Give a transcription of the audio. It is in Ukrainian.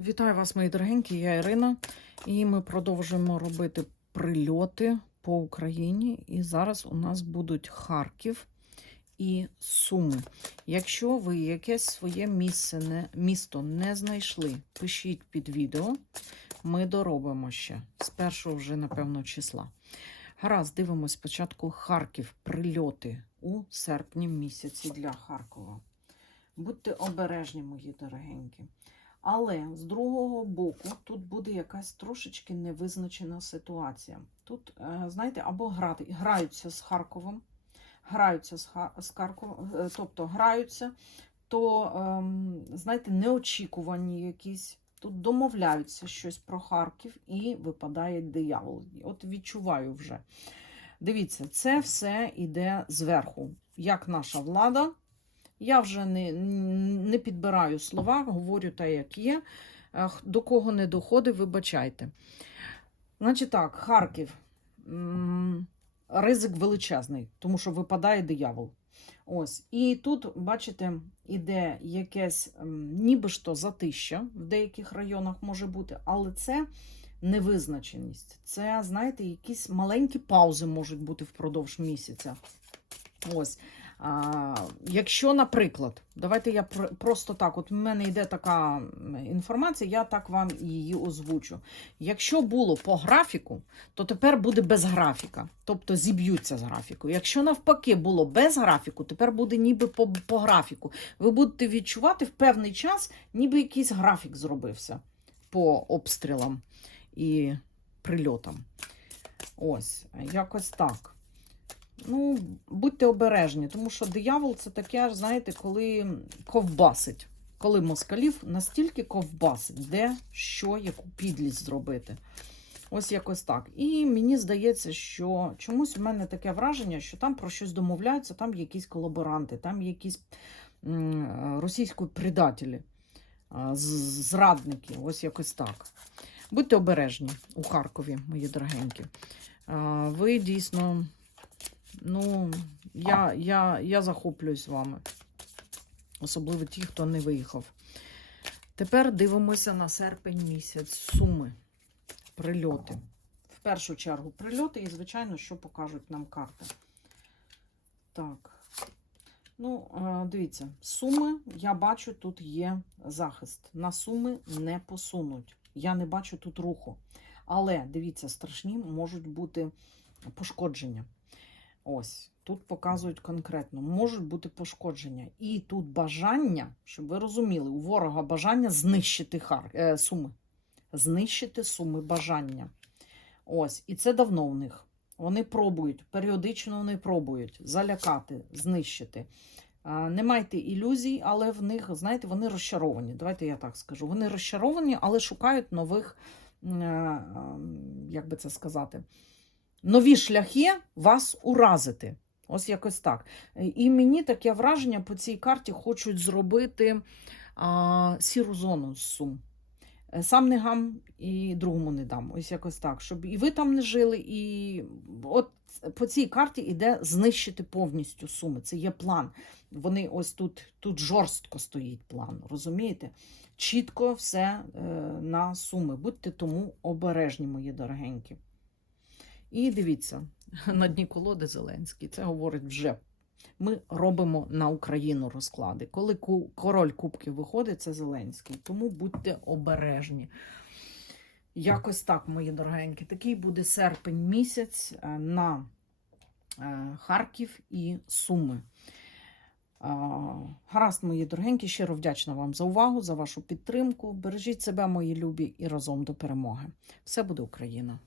Вітаю вас, мої дорогенькі, я Ірина, і ми продовжуємо робити прильоти по Україні. І зараз у нас будуть Харків і Суми. Якщо ви якесь своє місце не, місто не знайшли, пишіть під відео. Ми доробимо ще з першого вже, напевно, числа. Гаразд, дивимось спочатку Харків, прильоти у серпні місяці для Харкова. Будьте обережні, мої дорогенькі. Але з другого боку, тут буде якась трошечки невизначена ситуація. Тут, е, знаєте, або грати, граються з Харковом, граються з, Ха- з Харковом, е, тобто граються, то, ем, знаєте, неочікувані якісь. Тут домовляються щось про Харків і випадає диявол. От відчуваю вже. Дивіться, це все йде зверху. Як наша влада. Я вже не, не підбираю слова, говорю те, як є. Е, До кого не доходить, вибачайте. Значить так, Харків. Ризик величезний, тому що випадає диявол. Ось. І тут, бачите, іде якесь м, ніби ж затища в деяких районах може бути, але це невизначеність. Це, знаєте, якісь маленькі паузи можуть бути впродовж місяця. Ось. А, якщо, наприклад, давайте я просто так, от в мене йде така інформація, я так вам її озвучу. Якщо було по графіку, то тепер буде без графіка, тобто зіб'ються з графіку. Якщо навпаки було без графіку, тепер буде ніби по, по графіку. Ви будете відчувати в певний час, ніби якийсь графік зробився по обстрілам і прильотам. Ось, якось так. Ну, будьте обережні, тому що диявол це таке, знаєте, коли ковбасить. Коли москалів настільки ковбасить, де що, яку підлість зробити. Ось якось так. І мені здається, що чомусь в мене таке враження, що там про щось домовляються, там якісь колаборанти, там якісь російські предателі, зрадники. Ось якось так. Будьте обережні у Харкові, мої дорогенькі. Ви дійсно. Ну, я, я, я захоплююсь вами. Особливо ті, хто не виїхав. Тепер дивимося на серпень місяць. Суми, прильоти. В першу чергу прильоти, і, звичайно, що покажуть нам карти. Так. Ну, е, дивіться, суми, я бачу, тут є захист. На суми не посунуть. Я не бачу тут руху. Але дивіться, страшні можуть бути пошкодження. Ось, тут показують конкретно, можуть бути пошкодження. І тут бажання, щоб ви розуміли, у ворога бажання знищити хар... е, суми. Знищити суми бажання. Ось, і це давно в них. Вони пробують, періодично вони пробують залякати, знищити. Не майте ілюзій, але в них, знаєте, вони розчаровані. Давайте я так скажу. Вони розчаровані, але шукають нових, е, ем, як би це сказати, нові шляхи вас уразити. Ось якось так. І мені таке враження по цій карті хочуть зробити а, сіру зону з сум. Е, Сам не гам і другому не дам. Ось якось так. Щоб і ви там не жили, і от по цій карті йде знищити повністю суми. Це є план. Вони ось тут, тут жорстко стоїть план, розумієте? Чітко все е, на суми. Будьте тому обережні, мої дорогенькі. І дивіться, на дні колоди Зеленський. Це говорить вже. Ми робимо на Україну розклади. Коли король кубків виходить, це Зеленський. Тому будьте обережні. Якось так, мої дорогенькі. Такий буде серпень місяць е, на е, Харків і Суми. Гаразд, мої дорогенькі, щиро вдячна вам за увагу, за вашу підтримку. Бережіть себе, мої любі, і разом до перемоги. Все буде Україна!